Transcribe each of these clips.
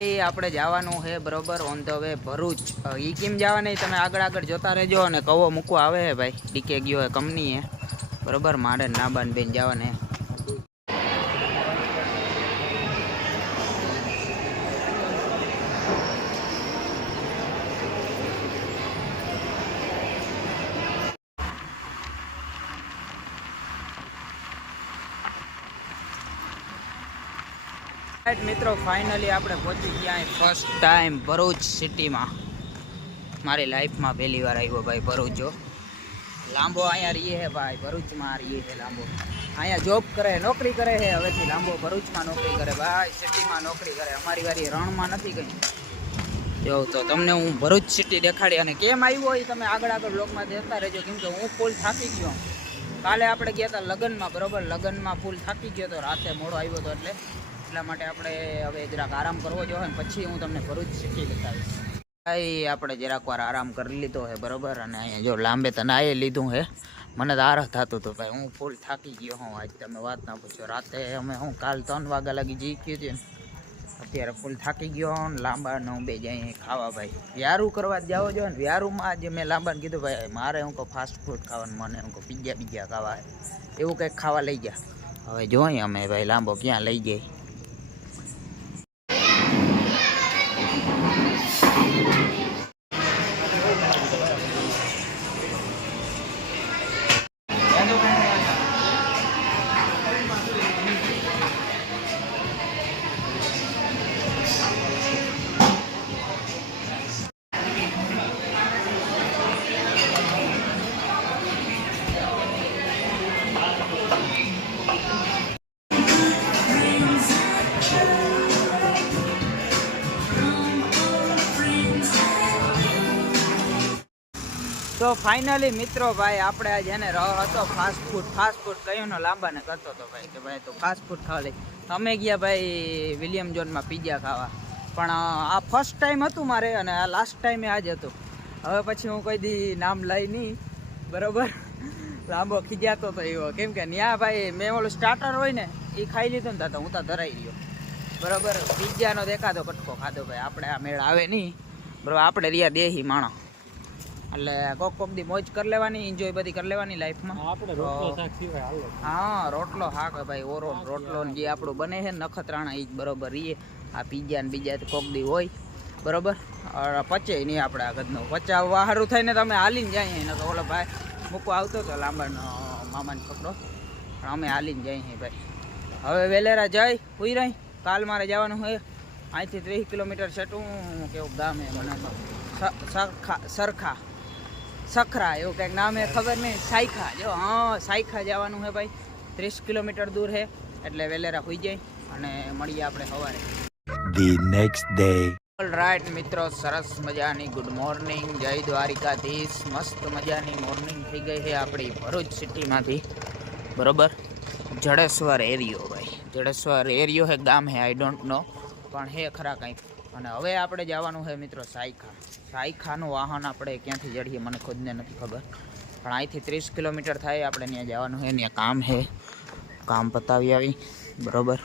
એ આપણે જવાનું છે બરોબર ઓન ધ વે ભરૂચ. ઈ કેમ જવા નહીં? તમે આગળ આગળ જોતા રહેજો અને કવો મૂકવા આવે હે ભાઈ? ડીકે ગયો હે કંપની હે બરોબર? મારે નાબાન બેન જવાને. મિત્રો ફાઇનલી આપણે પહોંચી ગયા ફર્સ્ટ ટાઈમ ભરૂચ સિટીમાં મારી લાઈફમાં પહેલી વાર આવ્યો ભાઈ ભરૂચ, જો. લાંબો અહીંયા રહીએ હે ભાઈ, ભરૂચમાં રહીએ છે લાંબો. અહીંયા જોબ કરે નોકરી કરે છે હવેથી લાંબો ભરૂચમાં નોકરી કરે. ભાઈ સિટીમાં નોકરી કરે. અમારી વારી રણમાં નથી ગઈ. જો, તો તમને હું ભરૂચ સિટી દેખાડી અને કેમ આવ્યો હોય તમે આગળ આગળ બ્લોકમાં દેતા રહેજો, કેમ કે હું ફૂલ થાકી ગયો. કાલે આપણે ગયા હતા લગ્નમાં, બરોબર? લગ્નમાં ફૂલ થાકી ગયો તો રાતે મોડો આવ્યો હતો એટલે. એટલા માટે આપણે હવે જરાક આરામ કરવો જોઈએ ને પછી હું તમને ભરૂચ સિટી બતાવીશ. ભાઈ, આપણે જરાક વાર આરામ કરી લીધો હે, બરોબર? અને અહીંયા જો લાંબે તને આયે લીધું હે. મને તો આરસ થતું હતું ભાઈ, હું ફૂલ થાકી ગયો હું આજ તમે વાત ના પૂછો. રાતે અમે હું, કાલ ત્રણ વાગ્યા લાગી જી ગયું હતું ને. અત્યારે ફૂલ થાકી ગયો હોઉં ને લાંબા હું બે જાય ખાવા ભાઈ. વ્યારું કરવા જ જાવો જોઈએ ને. વ્યારુમાં આજે મેં લાંબાને કીધું, ભાઈ, મારે હું કહું ફાસ્ટ ફૂડ ખાવાનું મને હું કહું પીઝા બીજા ખાવા. હે. એવું કંઈક ખાવા લઈ જા હવે જોઈએ અમે ભાઈ, લાંબો ક્યાં લઈ જાય તો ફાઇનલી મિત્રો ભાઈ, આપણે આજે એને રહ હતો ફાસ્ટ ફૂડ ફાસ્ટ ફૂડ કયું લાંબાને કરતો હતો ભાઈ કે ભાઈ તો ફાસ્ટ ફૂડ ખાવા અમે ગયા ભાઈ વિલિયમ જોનમાં પીઝા ખાવા. પણ આ ફર્સ્ટ ટાઈમ હતું મારે અને આ લાસ્ટ ટાઈમે આજ હતું. હવે પછી હું કોઈ દી નામ લઈ નહીં. બરાબર? લાંબો ખીજાતો તો એવો. કેમ કે ત્યાં ભાઈ મેં ઓલું સ્ટાર્ટર હોય ને, એ ખાઈ લીધું ને તો હું તો ધરાઈ ગયો. બરાબર? પીઝાનો દેખાતો કટકો ખાધો ભાઈ. આપણે આ મેળ આવે નહીં. બરાબર? આપણે રહ્યા દેહી માણસ. એટલે કોક કોક દી મોજ કરી લેવાની એન્જોય બધી કરી લેવાની લાઈફમાં આપણે રોટલો શાક સિવાય હાલે. હા રોટલો હા કે ભાઈ ઓરો રોટલો જે આપણું બને છે નખત્રાણા એ જ બરોબર રહીએ આ પીઝા ને બીજા કોક દી હોય બરોબર? પચે નહીં આપણે આ ગદનો. પચાવવા સારું થઈને તમે હાલીને જાય એને તો ઓલો ભાઈ મૂકવા આવતો હતો લાંબાનો મામાનો છોકરો પણ અમે હાલીને જઈએ ભાઈ. હવે વેલેરા જઈ હુઈ રહી. કાલ મારે જવાનું હોય અહીંથી ત્રીસ કિલોમીટર છેટું કેવું ગામ એ મને સરખા સરખા. સખરા એવું કંઈક નામ એ ખબર નહીં. સાયખા જો. હા સાયખા જવાનું છે ભાઈ. ત્રીસ કિલોમીટર દૂર છે એટલે વેલેરા હોઈ જાય અને મળીએ આપણે સવારે. The next day all right મિત્રો સરસ મજાની ગુડ મોર્નિંગ જય દ્વારિકાધીશ. મસ્ત મજાની મોર્નિંગ થઈ ગઈ છે આપણી ભરૂચ સિટીમાંથી. બરોબર? જડેશ્વર એરિયો ભાઈ. જડેશ્વર એરિયો હે ગામ હે આઈ ડોન્ટ નો પણ હે ખરા કંઈક. અને હવે આપણે જવાનું છે મિત્રો સાયખા. સાયખાનું વાહન આપણે ક્યાંથી જડીએ મને ખુદને નથી ખબર. પણ અહીંથી ત્રીસ કિલોમીટર થાય, આપણે ત્યાં જવાનું છે, ત્યાં કામ છે. કામ પતાવી આવી, બરાબર.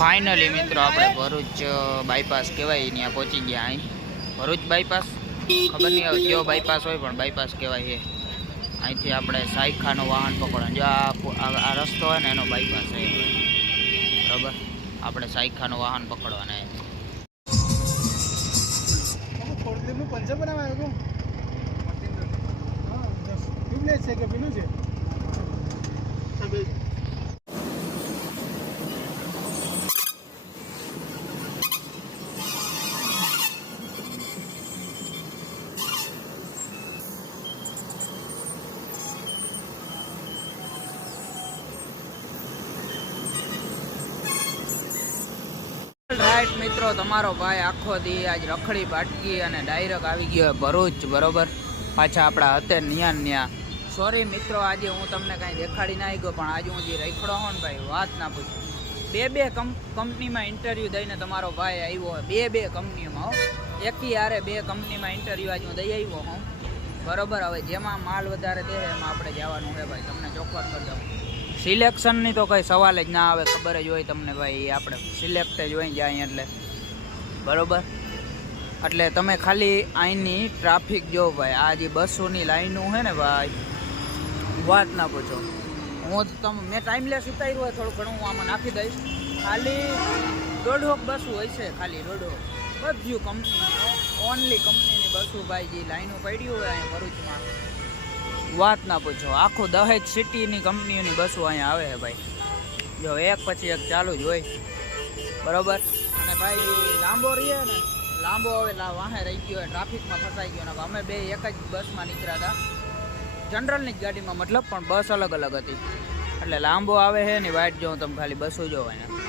ફાઇનલી મિત્રો, આપણે ભરૂચ બાયપાસ કહેવાય, ત્યાં પહોંચી ગયા અહીં. ભરૂચ બાયપાસ ખબર નહીં હવે કયો બાયપાસ હોય, પણ બાયપાસ કહેવાય છે અહીંથી આપણે સાઈખાનું વાહન પકડવાનું. જો આ રસ્તો હોય ને, એનો બાઈપાસ છે બરાબર? આપણે સાઈખાનું વાહન પકડવાના પંચર બનાવ્યું છે કે પેલું છે? રાઈટ મિત્રો, તમારો ભાઈ આખો દી આજ રખડી પાટકી અને ડાયરેક્ટ આવી ગયો ભરૂચ, બરોબર? પાછા આપણા હતે ન્યા ન્યા. સોરી મિત્રો, આજે હું તમને કાંઈ દેખાડી ના ગયો પણ આજે હું જે રખડો હોઉં ને ભાઈ, વાત ના પૂછું. બે બે કંપનીમાં ઇન્ટરવ્યૂ દઈને તમારો ભાઈ આવ્યો બે બે કંપનીઓમાં હો. એકી યારે બે કંપનીમાં ઇન્ટરવ્યૂ આજે હું દઈ આવ્યો હું બરોબર? હવે જેમાં માલ વધારે દે એમાં આપણે જવાનું છે ભાઈ. તમને ચોખવટ કરી દઉં. સિલેક્શનની તો કંઈ સવાલ જ ના આવે, ખબર જ હોય તમને ભાઈ આપણે સિલેક્ટ જ હોય જાય એટલે. બરાબર? એટલે તમે ખાલી અહીંની ટ્રાફિક જો ભાઈ, આ જે બસોની લાઈનો છે ને ભાઈ, વાત ના પૂછો. હું તમે, મેં ટાઈમલેસ ઉતાર્યું હોય થોડું ઘણું, હું આમાં નાખી દઈશ. ખાલી દોઢોક બસો હોય છે, ખાલી દોઢો બધું કંપની ઓનલી કંપનીની બસો ભાઈ, જે લાઈનો પડી હોય અહીંયા ભરૂચમાં. વાત ના પૂછો. આખું દહેજ સિટીની કંપનીઓની બસો અહીંયા આવે છે ભાઈ. જો એક પછી એક ચાલુ જ હોય. બરોબર? અને ભાઈ, લાંબો રહીએ ને. લાંબો હવે વાહે રહી ગયો ટ્રાફિકમાં ફસાઈ ગયો ને. અમે બે એક જ બસમાં નીકળ્યા હતા. જનરલની જ ગાડીમાં મતલબ પણ બસ અલગ અલગ હતી. એટલે લાંબો આવે છે ને વાઇટ જોઉં તમે ખાલી બસો જો અહીંયા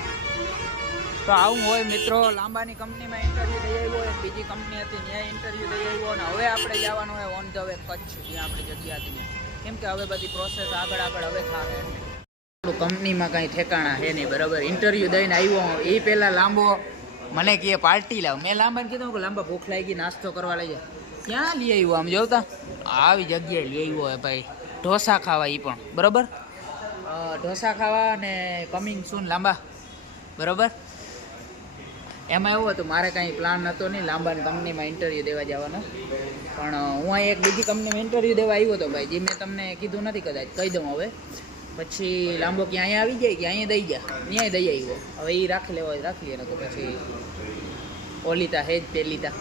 તો આવું હોય મિત્રો, લાંબાની કંપનીમાં ઇન્ટરવ્યૂ દઈ આવ્યો હોય. બીજી કંપની હતી ત્યાં ઇન્ટરવ્યૂ દઈ આવ્યો અને હવે આપણે જવાનું હોય ઓન ધ વે કચ્છ જ્યાં આપણી જગ્યા હતી ત્યાં. કેમ કે હવે બધી પ્રોસેસ આગળ આગળ હવે થાય કંપનીમાં કાંઈ ઠેકાણા છે નહીં, બરાબર? ઇન્ટરવ્યૂ દઈને આવ્યો એ પહેલાં લાંબો, મને કહે, પાર્ટી લાવ. મેં લાંબાને કીધું કે લાંબા ભૂખ લાગી, નાસ્તો કરવા લઈ જાય ક્યાં લઈ આવ્યો આમ, જોતા? આવી જગ્યાએ લઈ આવ્યો હે ભાઈ. ઢોસા ખાવા એ પણ, બરાબર? ઢોસા ખાવા અને કમિંગ સૂન લાંબા, બરાબર? એમાં એવું હતું, મારે કાંઈ પ્લાન નહોતો નહીં, લાંબાની કંપનીમાં ઇન્ટરવ્યૂ દેવા જવાનો. પણ હું અહીં એક બીજી કંપનીમાં ઇન્ટરવ્યૂ દેવા આવ્યો હતો ભાઈ, જે મેં તમને કીધું નથી કદાચ, કહી દઉં હવે. પછી લાંબો કે અહીંયા આવી જાય કે અહીંયા દઈ ગયા? ત્યાં દઈ આવ્યો. હવે એ રાખી લેવા રાખી લે તો પછી ઓલીતા હેજ પેલીતા.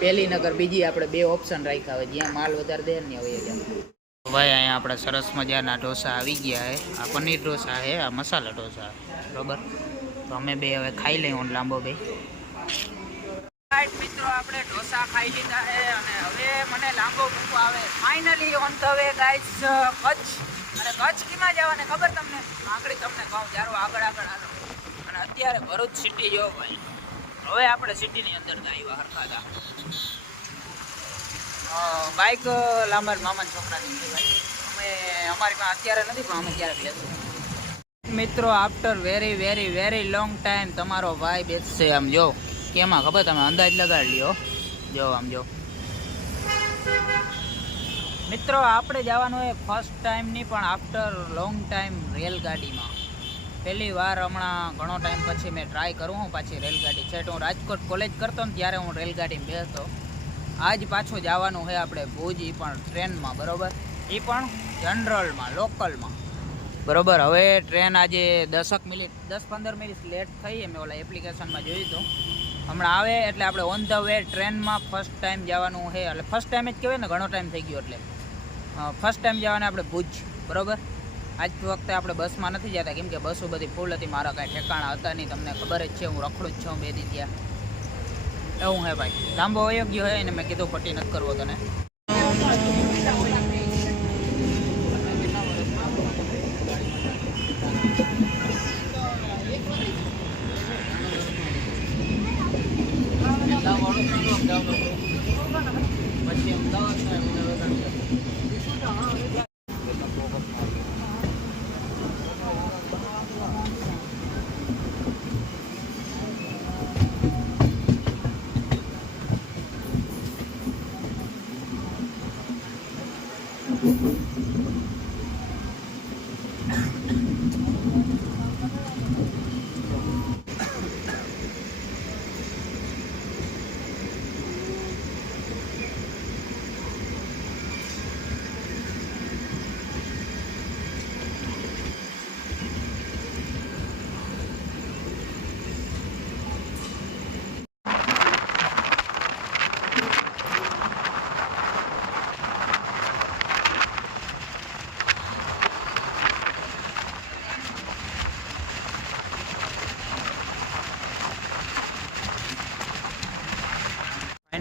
પેલી નગર બીજી આપણે બે ઓપ્શન રાખ્યા હોય, જ્યાં માલ વધારે દે ને હોય ભાઈ, અહીંયા આપણા સરસ મજાના ઢોસા આવી ગયા છે આ પનીર ઢોસા છે આ મસાલા ઢોસા. બરોબર? તો અમે બે હવે ખાઈ લઈએ લાંબો બે મિત્રો, આપણે ઢોસા ખાઈ લીધા છે અને હવે મને લાંબો આવે. Finally on the way Kutch. અને કચ્છ કીમાં જવાને ખબર તમને? આગળ તમને કહું, જારો આગળ આગળ હાલો. અને અત્યારે ભરૂચ સિટી જો ભાઈ હવે આપણે સિટીની અંદર આવ્યા હરખાતા બાઇક લાંબર મામાના છોકરાની ભાઈ. અમે, અમારી પાસે અત્યારે નથી, પણ અમે ક્યારેક લેશું. મિત્રો after very very very long time તમારો ભાઈ બેસશે આમ જો, કેમાં ખબર તમે અંદાજ લગાડી લ્યો. જો આમ જો. મિત્રો, આપણે જવાનું એ ફર્સ્ટ ટાઈમ નહીં પણ આફ્ટર લોંગ ટાઈમ રેલગાડીમાં. પહેલી વાર હમણાં ઘણો ટાઈમ પછી મેં ટ્રાય કરું હું પાછી રેલગાડી. છે હું રાજકોટ કોલેજ કરતો ને ત્યારે હું રેલગાડીમાં બેસતો. આજ પાછું જવાનું છે આપણે ભુજ એ પણ ટ્રેનમાં બરોબર? એ પણ જનરલમાં લોકલમાં બરોબર, હવે ટ્રેન આજે દસક મિનિટ, દસ પંદર મિનિટ લેટ થઈ મેં ઓલા એપ્લિકેશનમાં જોયું હતું હમણાં આવે એટલે આપણે ઓન ધ વે ટ્રેનમાં ફર્સ્ટ ટાઈમ જવાનું છે. એટલે ફર્સ્ટ ટાઈમ જ કહેવાય ને, ઘણો ટાઈમ થઈ ગયો એટલે. ફર્સ્ટ ટાઈમ જવાના આપણે ભુજ, બરોબર? આજ વખતે આપણે બસમાં નથી જતા, કેમ કે બસો બધી ફૂલ હતી. મારા કાંઈ ઠેકાણા હતા નહીં, તમને ખબર જ છે, હું રખડું જ છું બે દી ત્યાં. એવું હે ભાઈ. લાંબો અયોગ્ય હોય ને મેં કીધું, પટ્ટી નથી કરવો તને. પછી અમદાવાદ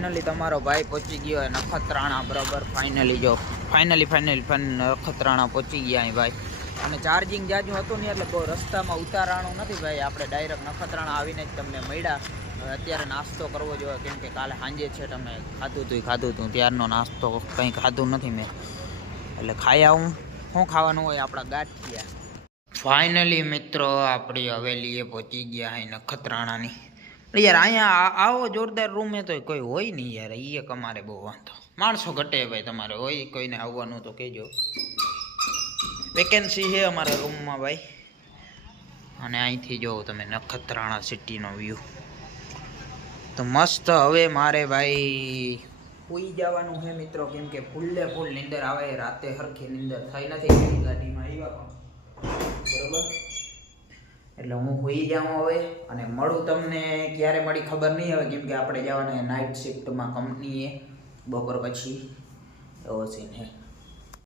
ફાઇનલી તમારો ભાઈ પહોંચી ગયો હોય નખત્રાણા બરાબર ફાઇનલી જો ફાઇનલી ફાઇનલી નખત્રાણા પહોંચી ગયા અહીં ભાઈ. અને ચાર્જિંગ જાજુ હતું નહીં એટલે બહુ રસ્તામાં ઉતારાણું નથી ભાઈ. આપણે ડાયરેક્ટ નખત્રાણા આવીને જ તમને મળ્યા. અત્યારે નાસ્તો કરવો જોઈએ, કેમ કે કાલે સાંજે છે તમે ખાધું હતું ખાધું હતું ત્યારનો નાસ્તો કંઈ ખાધું નથી મેં. એટલે ખાઈ આવું. શું ખાવાનું હોય આપણા ગાંઠિયા? ફાઇનલી મિત્રો, આપણી હવેલીએ પહોંચી ગયા અહીં નખત્રાણાની. યાર, અહીંયા આવો જોરદાર રૂમે તો કોઈ હોય નહીં યાર એ એક અમારે બહુ વાંધો. માણસો ઘટે ભાઈ તમારે, હોય કોઈને આવવાનું તો કહેજો. વેકેન્સી છે અમારા રૂમમાં ભાઈ. અને અહીંથી જોવો તમે નખત્રાણા સિટીનો વ્યૂ તો મસ્ત હવે મારે ભાઈ સુઈ જવાનું છે મિત્રો, કેમ કે ફૂલે ફૂલ નીંદર આવે, રાતે હરખી નીંદર થઈ નથી. ગાડીમાં આવ્યા પણ. બરોબર? એટલે હું સુઈ જાઉં હવે અને મળું તમને ક્યારે મળી ખબર નહીં હવે, કેમ કે આપણે જવાના નાઇટ શિફ્ટમાં કંપનીએ બપોર પછી. એવો સીન છે